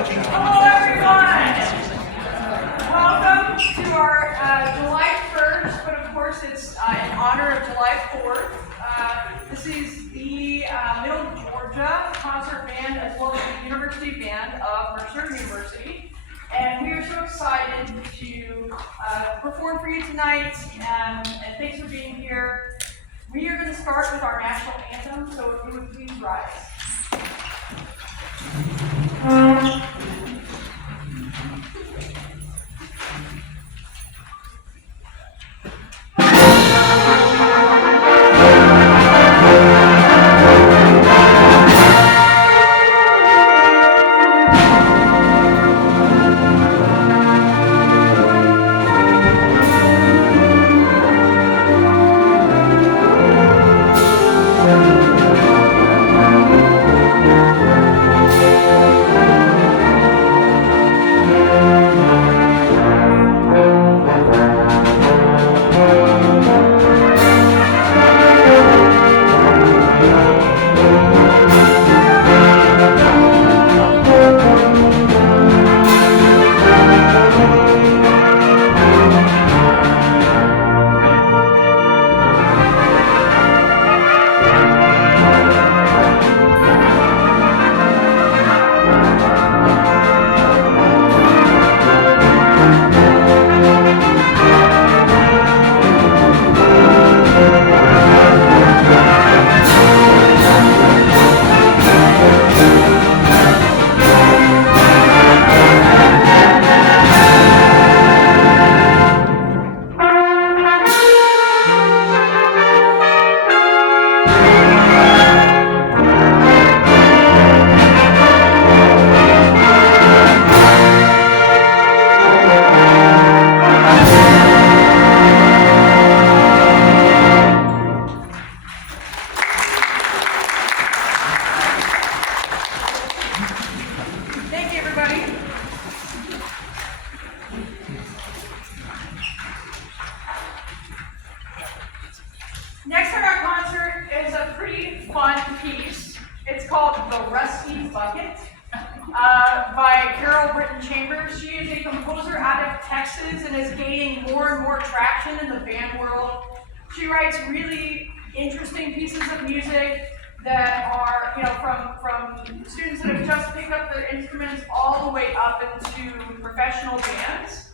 Hello, everyone. Welcome to our July 1st, but of course it's in honor of July 4th. This is the Midle, Georgia concert band as well as the University Band of Mercer University. And we are so excited to perform for you tonight, and thanks for being here. We are going to start with our national anthem, so if you would please rise. Next on our concert is a pretty fun piece. It's called The Rusty Bucket by Carol Britton Chambers. She is a composer out of Texas and is gaining more and more traction in the band world. She writes really interesting pieces of music that are, from students that have just picked up their instruments all the way up into professional bands.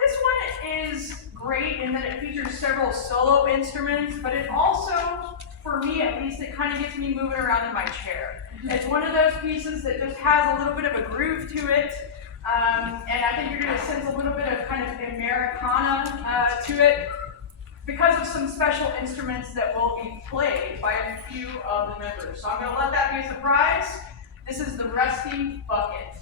This one is great in that it features several solo instruments, but it also, for me at least, it kind of gets me moving around in my chair. It's one of those pieces that just has a little bit of a groove to it, and I think you're going to sense a little bit of kind of Americana to it because of some special instruments that will be played by a few of the members. So I'm going to let that be a surprise. This is The Rusty Bucket.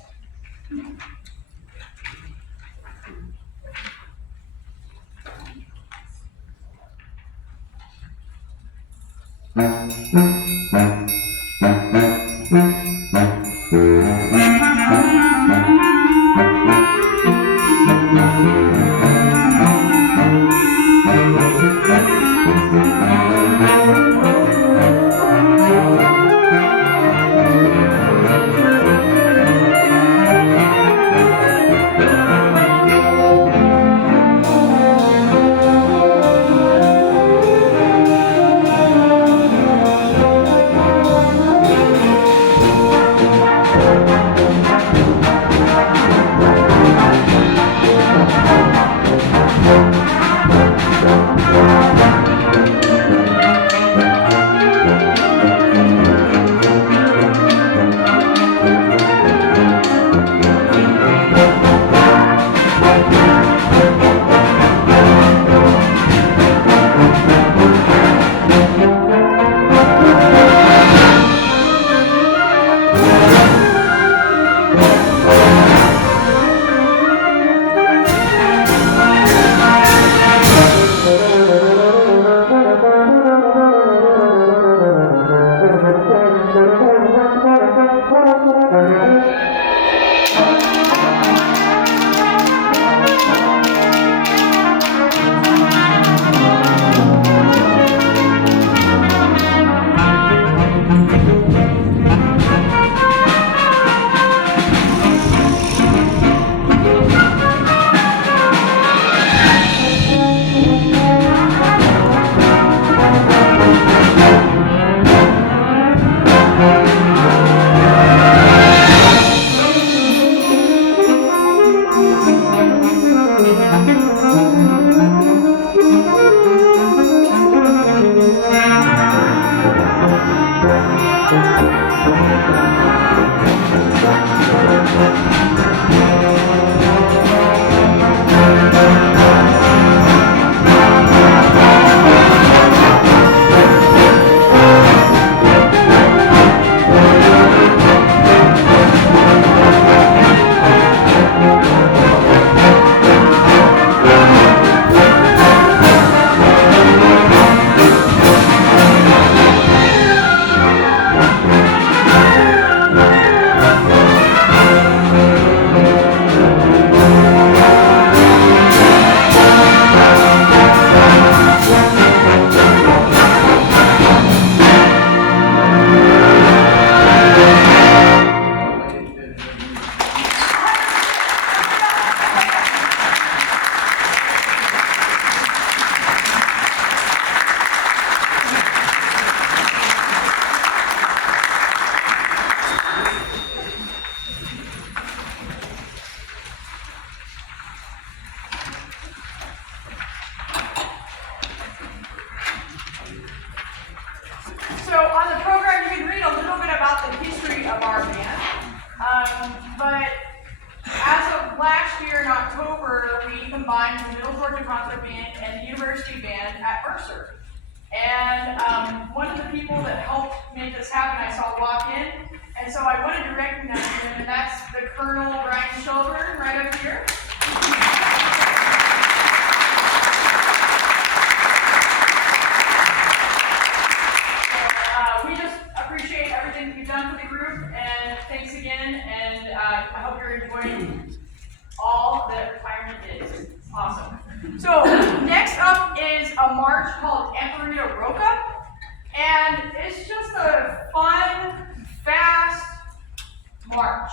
But as of last year in October, we combined the Middle Georgia Concert Band and the University Band at Mercer. And one of the people that helped make this happen, I saw walk in, and so I wanted to recognize him, and that's the Colonel Brian Shelburne right up here. So, we just appreciate everything that you've done for the group, and thanks again, and I hope you're enjoying all that retirement is. It's awesome. So next up is a march called Emperita Roca, and it's just a fun, fast march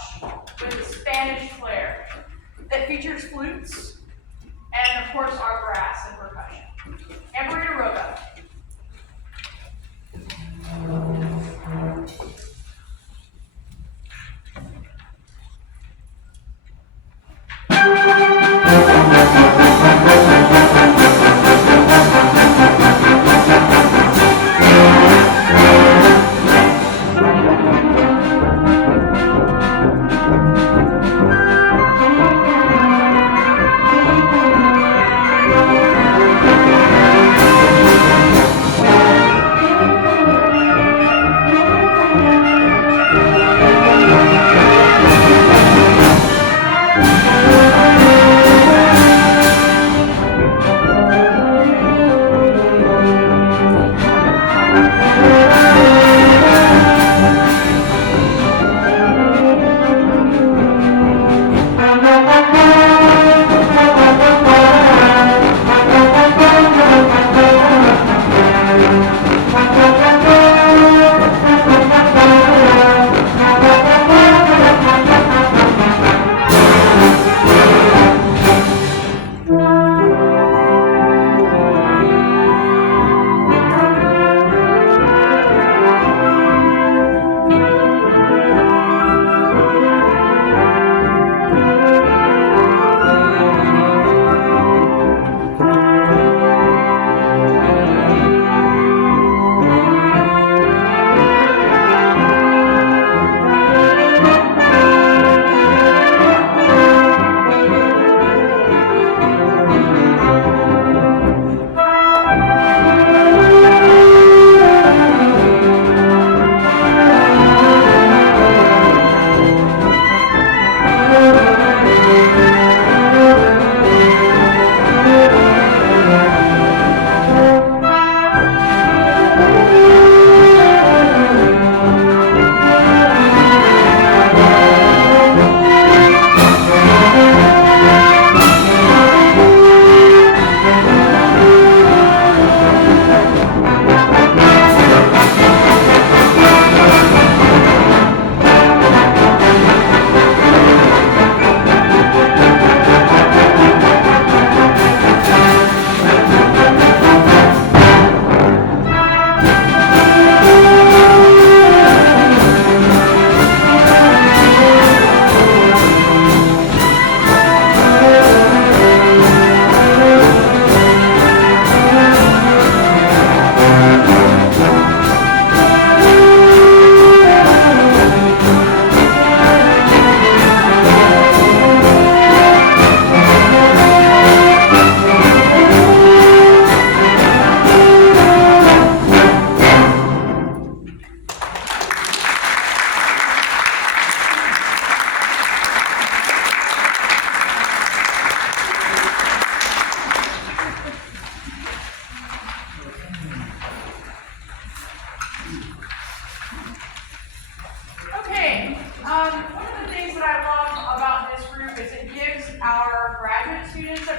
with a Spanish flair that features flutes and of course our brass and percussion. Emperita Roca.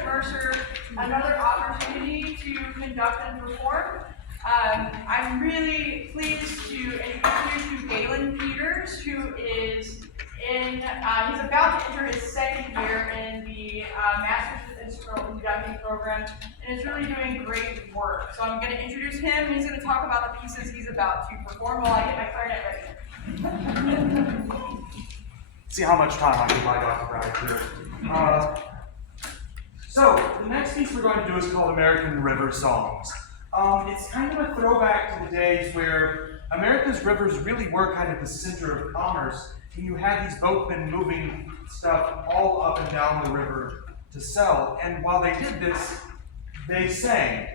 Mercer another opportunity to conduct and perform. I'm really pleased to introduce you to Galen Peters, who is he's about to enter his second year in the Master's of Instrumental Conducting program, and is really doing great work. So I'm going to introduce him. He's going to talk about the pieces he's about to perform while I get my clarinet ready. See how much time I can buy Dr. Bragg here. So, the next piece we're going to do is called American River Songs. It's kind of a throwback to the days where America's rivers really were kind of the center of commerce and you had these boatmen moving stuff all up and down the river to sell. And while they did this, they sang.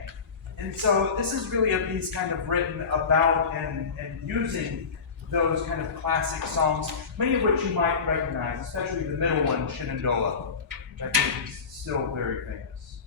And so this is really a piece kind of written about and using those kind of classic songs, many of which you might recognize, especially the middle one, Shenandoah, which I think is still very famous.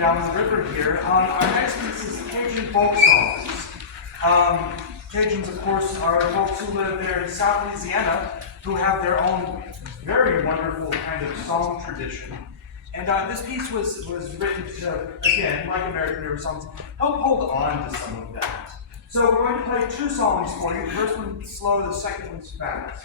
down the river here. Our next piece is Cajun folk songs. Cajuns, of course, are folks who live there in South Louisiana who have their own very wonderful kind of song tradition. And this piece was written to, again, like American River songs, help hold on to some of that. So we're going to play two songs for you. The first one's slow, the second one's fast.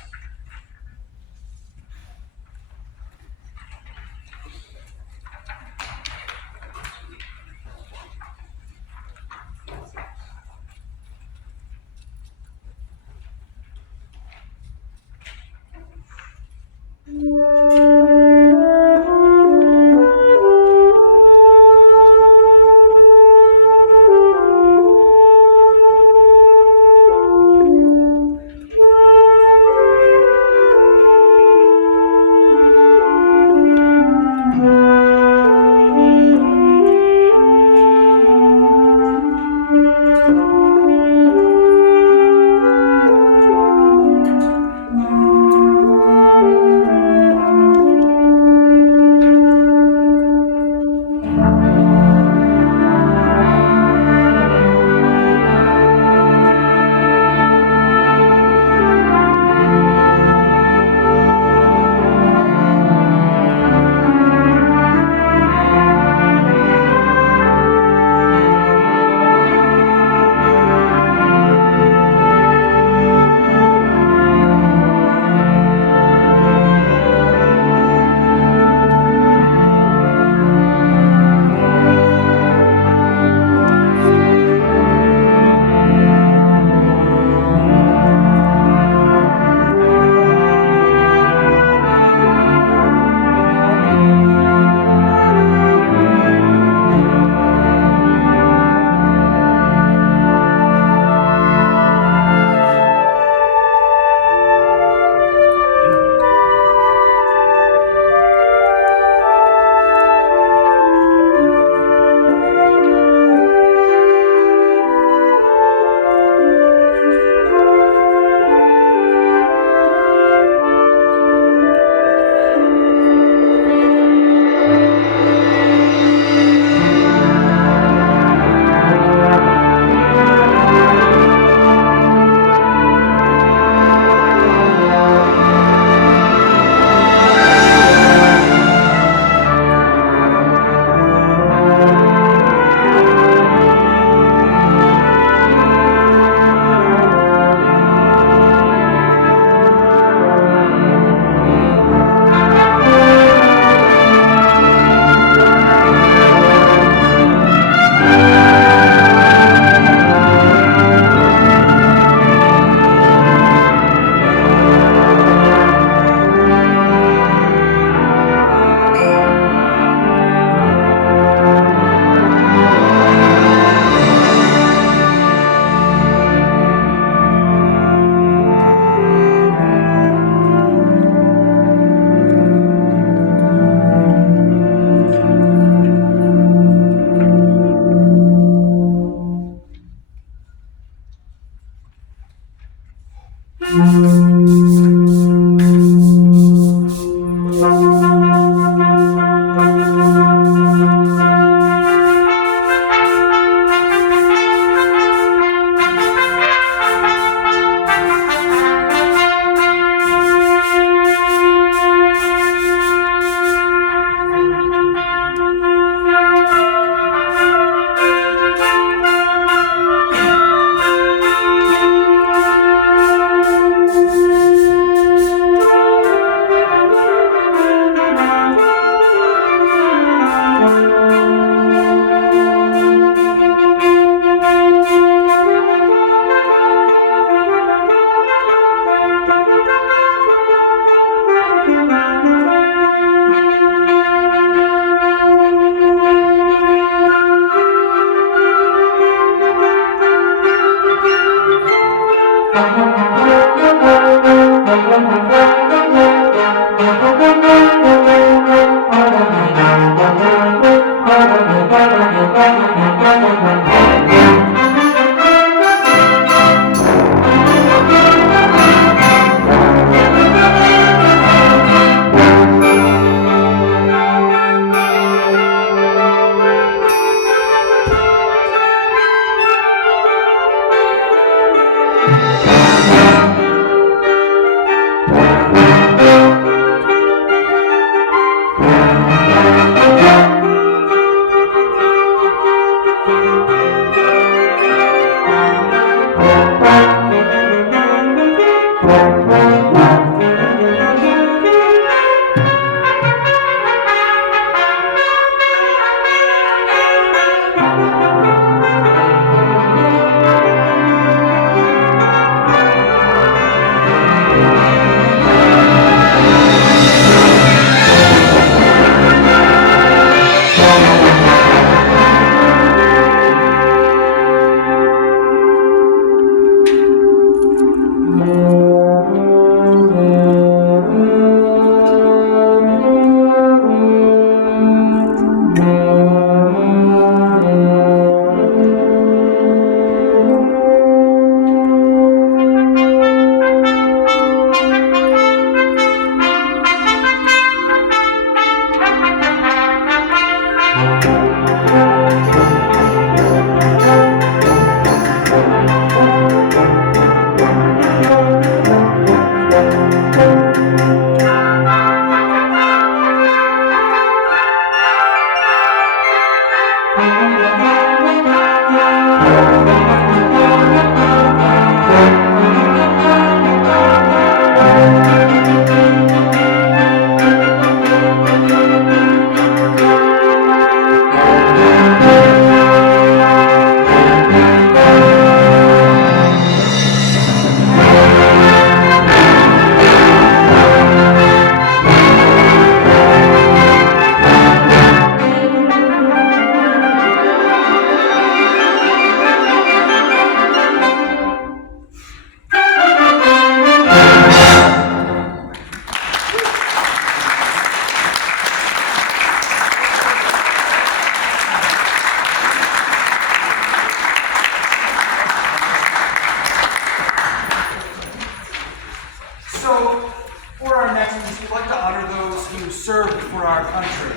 So, for our next piece, we'd like to honor those who served for our country,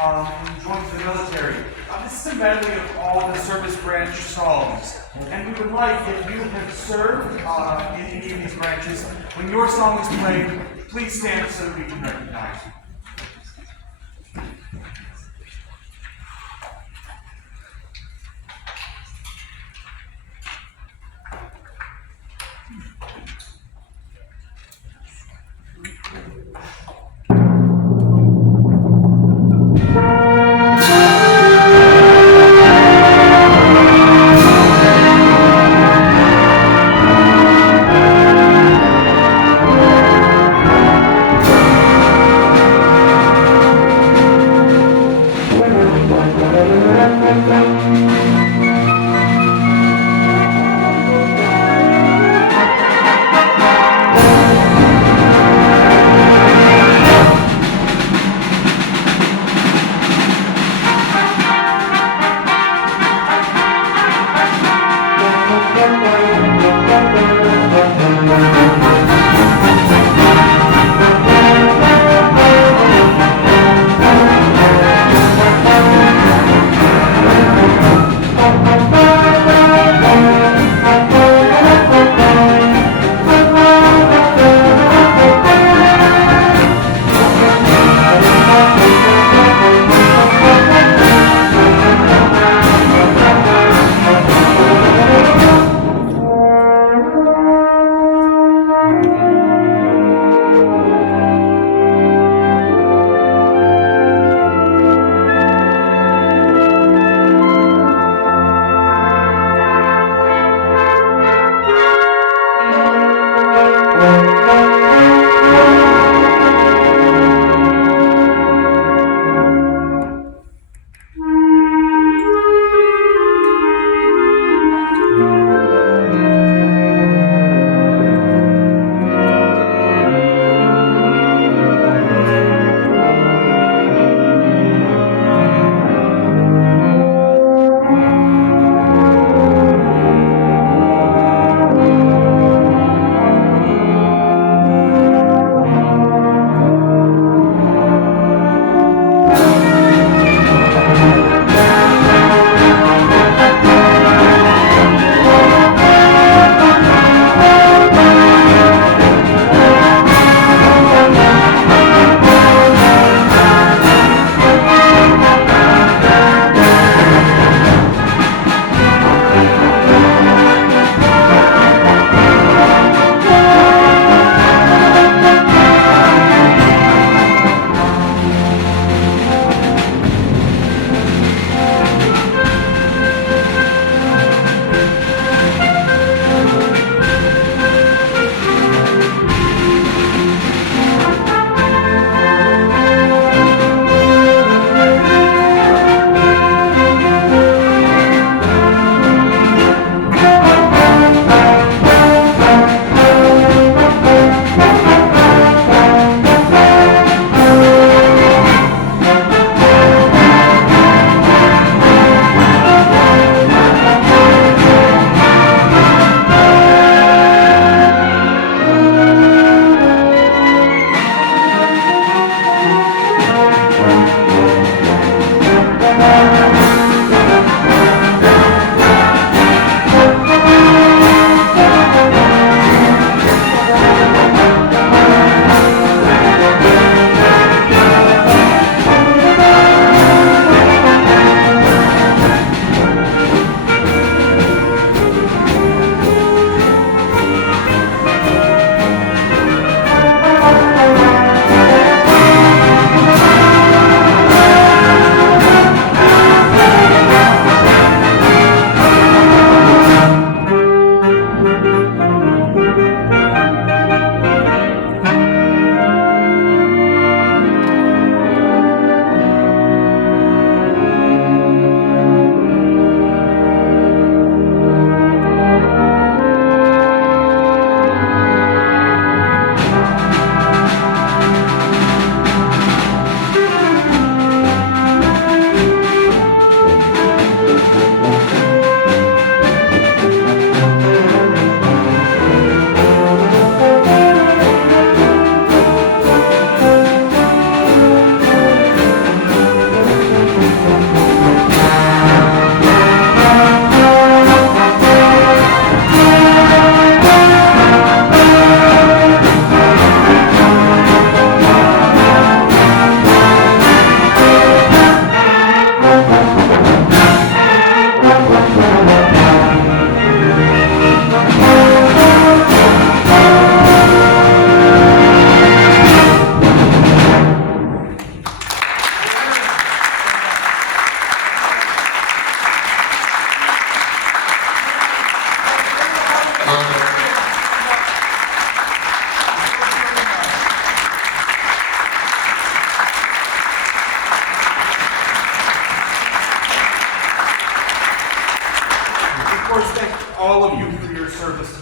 who joined the military. This is a medley of all the service branch songs, and we would like, if you have served in any of these branches, when your song is played, please stand so we can recognize you.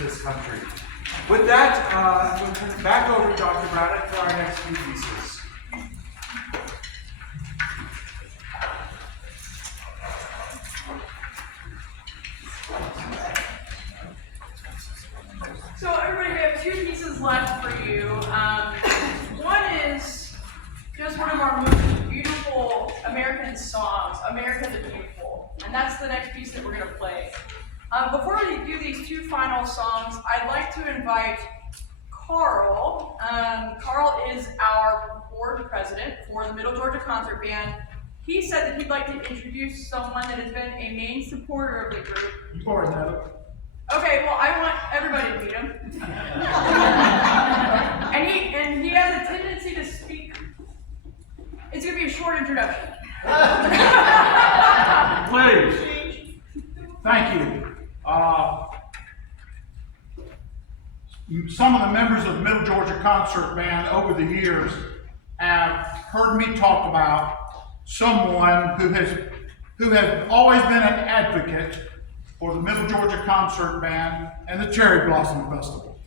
this country. With that, I'm going to turn it back over to Dr. Braddock for our next few pieces. So everybody, we have two pieces left for you. One is just one of our most beautiful American songs, America the Beautiful. And that's the next piece that we're going to play. Before we do these two final songs, I'd like to invite Carl. Carl is our board president for the Middle Georgia Concert Band. He said that he'd like to introduce someone that has been a main supporter of the group. You already know. Okay, well, I want everybody to meet him. and he has a tendency to speak. It's going to be a short introduction. Please. Thank you. Some of the members of the Middle Georgia Concert Band over the years have heard me talk about someone who has always been an advocate for the Middle Georgia Concert Band and the Cherry Blossom Festival.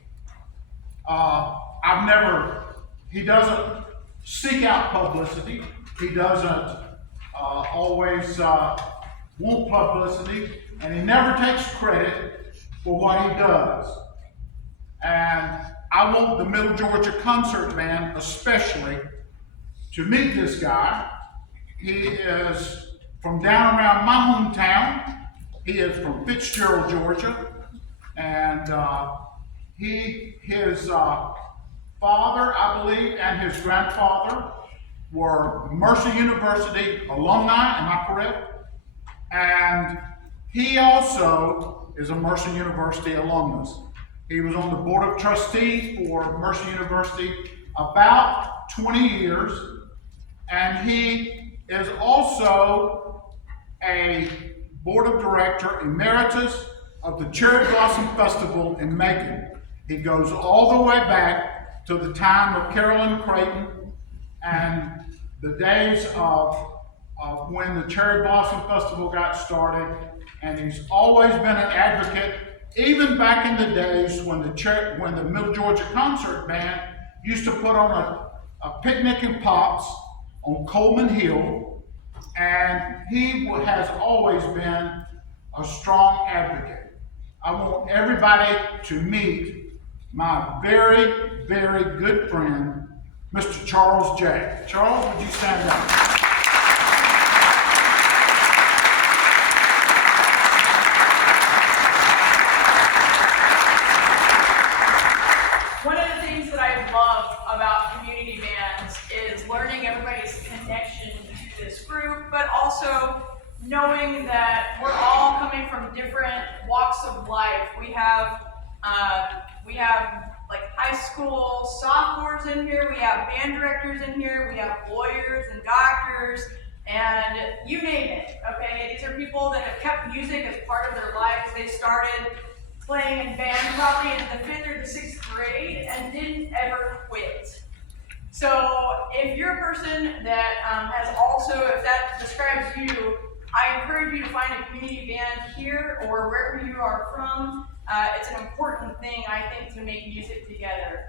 He doesn't seek out publicity. He doesn't always want publicity, and he never takes credit for what he does. And I want the Middle Georgia Concert Band especially to meet this guy. He is from down around my hometown. He is from Fitzgerald, Georgia, and his father, I believe, and his grandfather were Mercer University alumni, am I correct? And he also is a Mercer University alumnus. He was on the board of trustees for Mercer University about 20 years, and he is also a board of director emeritus of the Cherry Blossom Festival in Macon. He goes all the way back to the time of Carolyn Creighton and the days of when the Cherry Blossom Festival got started, and he's always been an advocate, even back in the days when the Middle Georgia Concert Band used to put on a picnic and pops on Coleman Hill, and he has always been a strong advocate. I want everybody to meet my very, very good friend, Mr. Charles J. Charles, would you stand up? One of the things that I love about community bands is learning everybody's connection to this group, but also knowing that we're all coming from different walks of life. We have like high school sophomores in here, we have band directors in here, we have lawyers and doctors, and you name it, okay? These are people that have kept music as part of their lives. They started playing in band probably in the 5th or the 6th grade and didn't ever quit. So if you're a person that has also, if that describes you, I encourage you to find a community band here or wherever you are from. It's an important thing, I think, to make music together.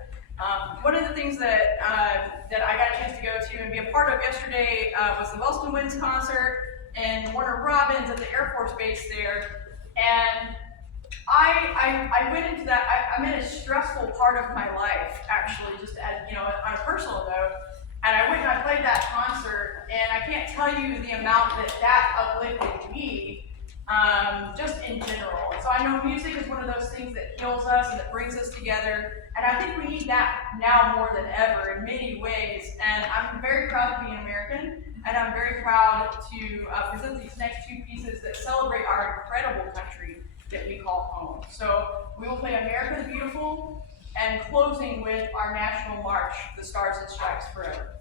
One of the things that I got a chance to go to and be a part of yesterday was the Wellston Winds concert and Warner Robins at the Air Force Base there. And I went into that, I'm in a stressful part of my life, actually, just as, on a personal note. And I went and I played that concert, and I can't tell you the amount that uplifted me, just in general. So I know music is one of those things that heals us and that brings us together, and I think we need that now more than ever in many ways. And I'm very proud to be an American, and I'm very proud to present these next two pieces that celebrate our incredible country that we call home. So we will play America the Beautiful, and closing with our national march, The Stars and Stripes Forever.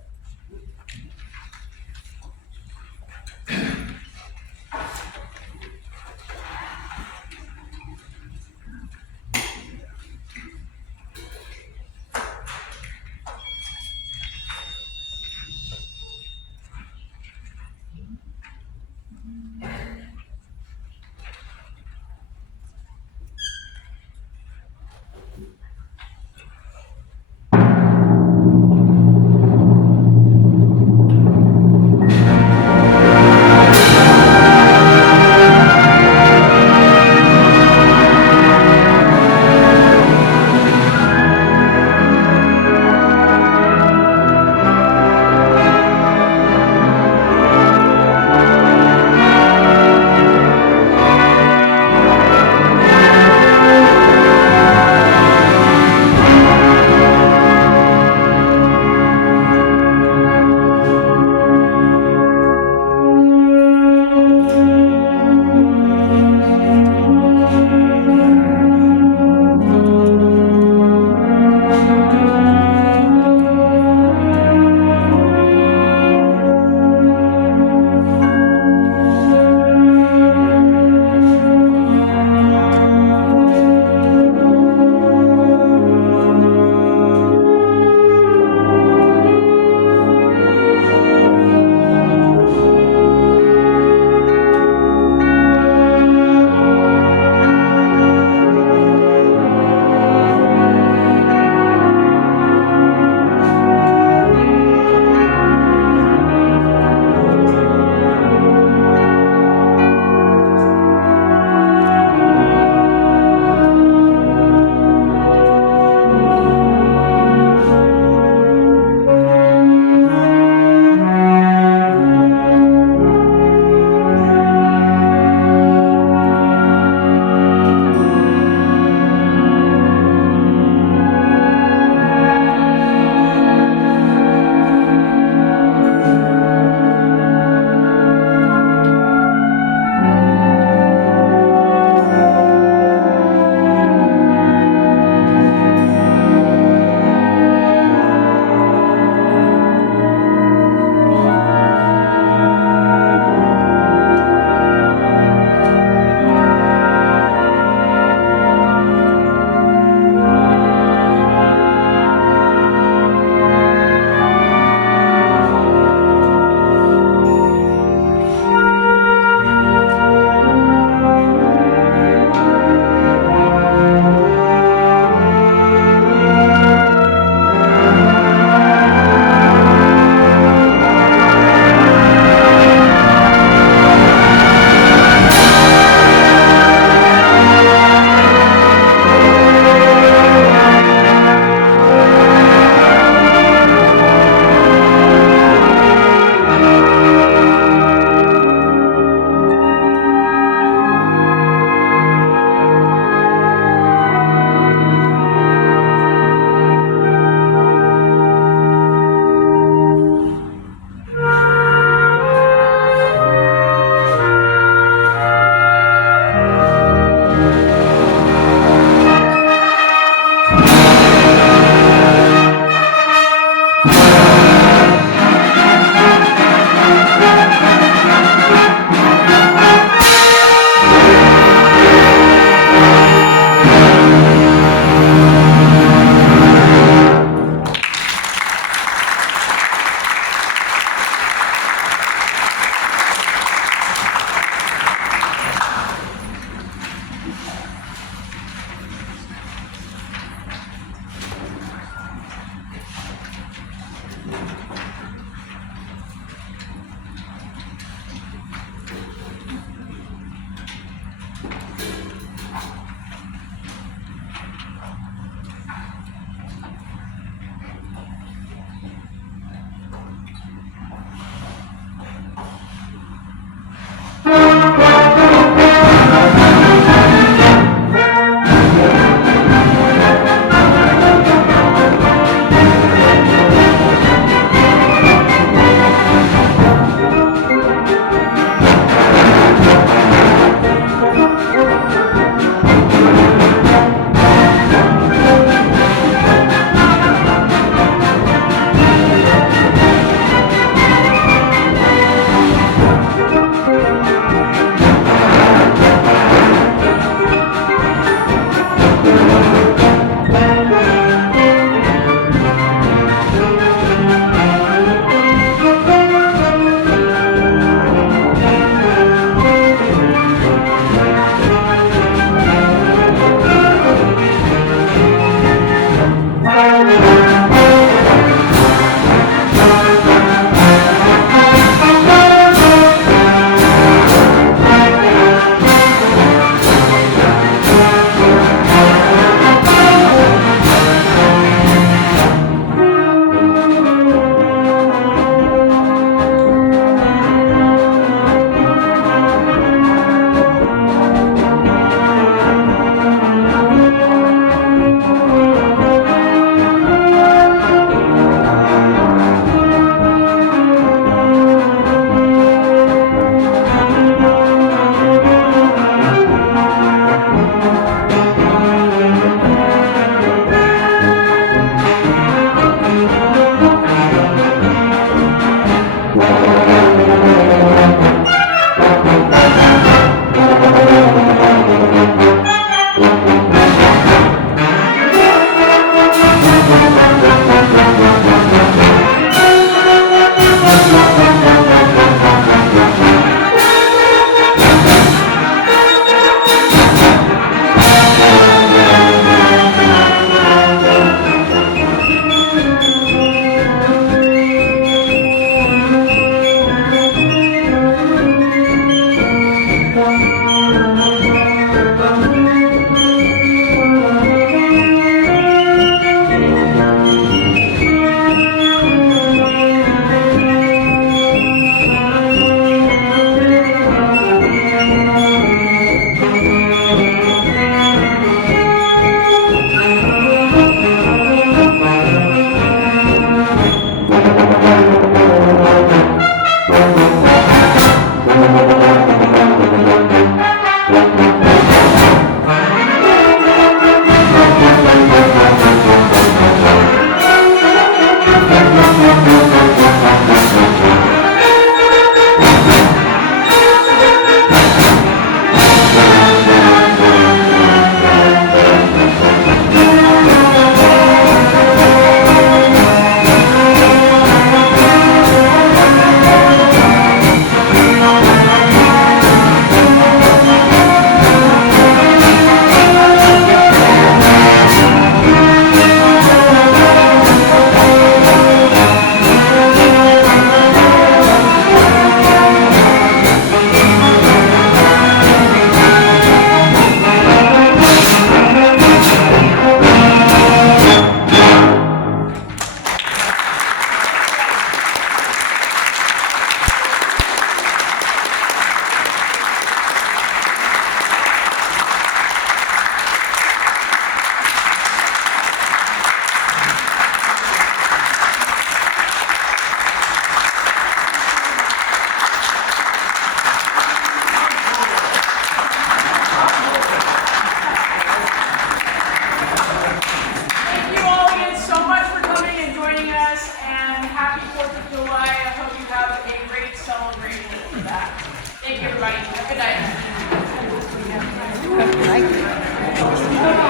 Thank you.